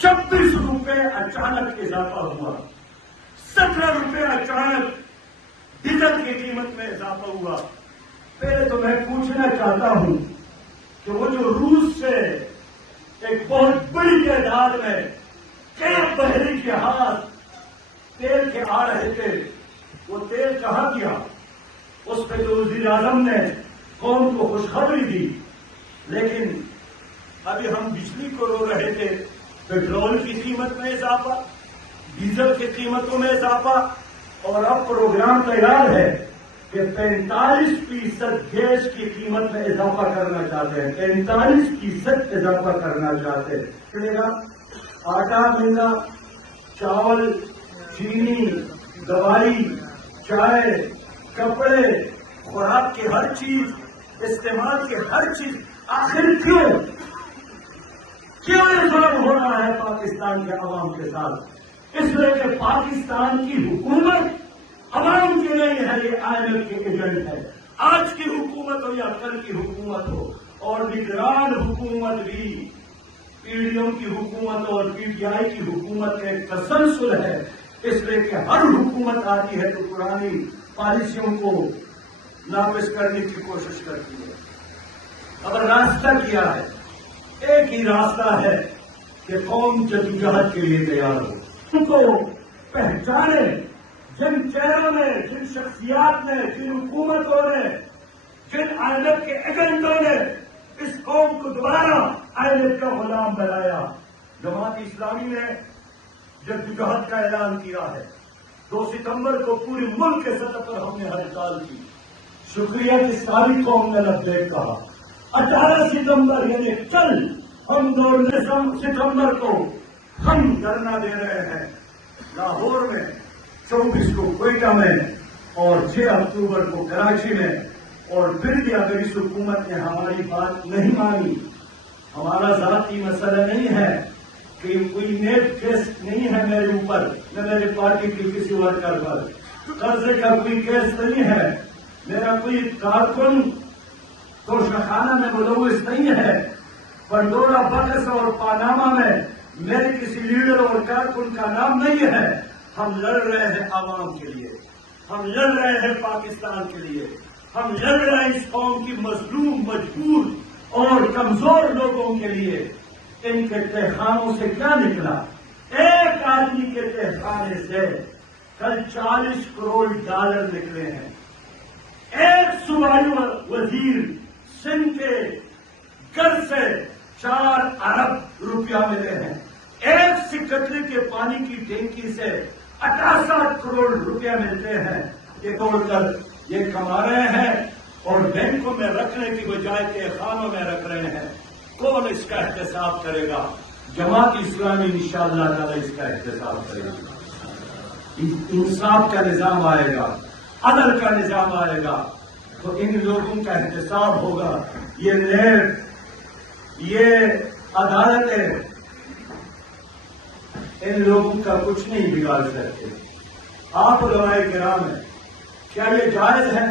26 روپے اچانک اضافہ ہوا، 17 روپے اچانک ڈیزل کی قیمت میں اضافہ ہوا۔ پہلے تو میں پوچھنا چاہتا ہوں کہ وہ جو روس سے ایک بہت بڑی تعداد میں کئی بحری جہاز تیل کے آ رہے تھے، وہ تیل کہاں گیا؟ اس پہ تو وزیر اعظم نے قوم کو خوشخبری دی، لیکن ابھی ہم بجلی کو رو رہے تھے، پیٹرول کی قیمت میں اضافہ، ڈیزل کی قیمتوں میں اضافہ، اور اب پروگرام تیار ہے کہ 45% گیس کی قیمت میں اضافہ کرنا چاہتے ہیں، 45% اضافہ کرنا چاہتے ہیں۔ چلے گا آٹا ملنا، چاول، چینی، دوائی، چائے، کپڑے، خوراک کی ہر چیز، استعمال کی ہر چیز، آخر کیوں یہ ظلم ہو رہا ہے پاکستان کے عوام کے ساتھ؟ اس لیے کہ پاکستان کی حکومت عوام کی نہیں ہے، یہ IMF کے ایجنٹ ہے۔ آج کی حکومت ہو یا کل کی حکومت ہو، اور نگران حکومت بھی پی ڈی ایم کی حکومت اور PTI کی حکومت ایک تسلسل ہے، اس لیے کہ ہر حکومت آتی ہے تو پرانی پالیسیوں کو نافذ کرنے کی کوشش کرتی ہے۔ اگر راستہ کیا ہے، ایک ہی راستہ ہے کہ قوم جدوجہد کے لیے تیار ہو، ان کو پہچانے، جن چہروں نے، جن شخصیات نے، جن حکومتوں نے، جن IMF کے ایجنٹوں نے اس قوم کو دوبارہ IMF کا غلام بنایا۔ جماعت اسلامی نے جدوجہد کا اعلان کیا ہے، 2 ستمبر کو پورے ملک کے سطح پر ہم نے ہڑتال کی، شکریہ کہ ساری قوم نے لبیک کہا۔ 18 ستمبر یعنی کل ہم 19 ستمبر کو ہم دھرنا دے رہے ہیں لاہور میں، 24 کو کوئٹہ میں، اور 6 اکتوبر کو کراچی میں۔ اور پھر بھی اگر اس حکومت نے ہماری بات نہیں مانی، ہمارا ذاتی مسئلہ نہیں ہے کہ کوئی نیٹ کیس نہیں ہے میرے اوپر، نہ میرے پارٹی کی کسی ورکر پر، قرضے کا کوئی کیس نہیں ہے، میرا کوئی کارکن توشخانہ میں ملوث نہیں ہے، پنڈورا بکس اور پاناما میں میرے کسی لیڈر اور کارکن کا نام نہیں ہے۔ ہم لڑ رہے ہیں عوام کے لیے، ہم لڑ رہے ہیں پاکستان کے لیے، ہم لڑ رہے ہیں اس قوم کی مظلوم، مجبور اور کمزور لوگوں کے لیے۔ ان کے تہخانوں سے کیا نکلا؟ ایک آدمی کے تہخانے سے کل 40 کروڑ ڈالر نکلے ہیں۔ ایک صوبائی وزیر سندھ کے گھر سے 4 ارب روپیہ ملے ہیں۔ ایک سیکرٹری کے پانی کی ٹینکی سے 68 کروڑ روپیہ ملتے ہیں۔ یہ توڑ کر یہ کما رہے ہیں اور بینکوں میں رکھنے کی بجائے تہخانوں میں رکھ رہے ہیں۔ کون اس کا احتساب کرے گا؟ جماعت اسلامی انشاءاللہ تعالی اس کا احتساب کرے گا۔ انصاف کا نظام آئے گا، عدل کا نظام آئے گا تو ان لوگوں کا احتساب ہوگا۔ یہ نیب، یہ عدالتیں ان لوگوں کا کچھ نہیں بگاڑ سکتے۔ آپ علماء کرام ہیں، کیا یہ جائز ہے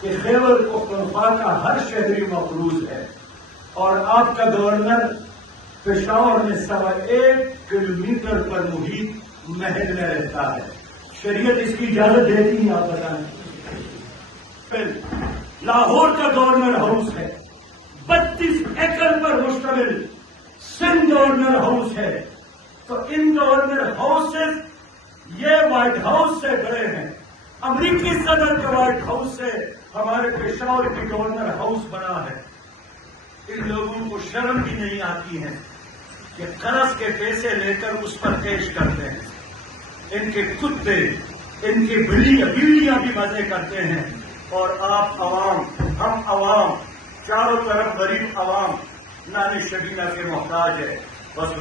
کہ خیبر پختونخوا کا ہر شہری مقروض ہے اور آپ کا گورنر پشاور میں 1.25 کلومیٹر پر محیط محل میں رہتا ہے؟ شریعت اس کی اجازت دیتی ہے؟ آپ بتائیں۔ پھر لاہور کا گورنر ہاؤس ہے، 32 ایکڑ پر مشتمل سندھ گورنر ہاؤس ہے، تو ان گورنر ہاؤسز یہ وائٹ ہاؤس سے بڑے ہیں۔ امریکی صدر کے وائٹ ہاؤس سے ہمارے پشاور کی گورنر ہاؤس بنا ہے۔ ان لوگوں کو شرم بھی نہیں آتی ہے کہ قرض کے پیسے لے کر اس پر پیش کرتے ہیں۔ ان کے کتے، ان کی بیڑیاں بھی مزے کرتے ہیں، اور آپ عوام، ہم عوام، چاروں طرف غریب عوام نانی شبینہ کے محتاج ہے۔ بس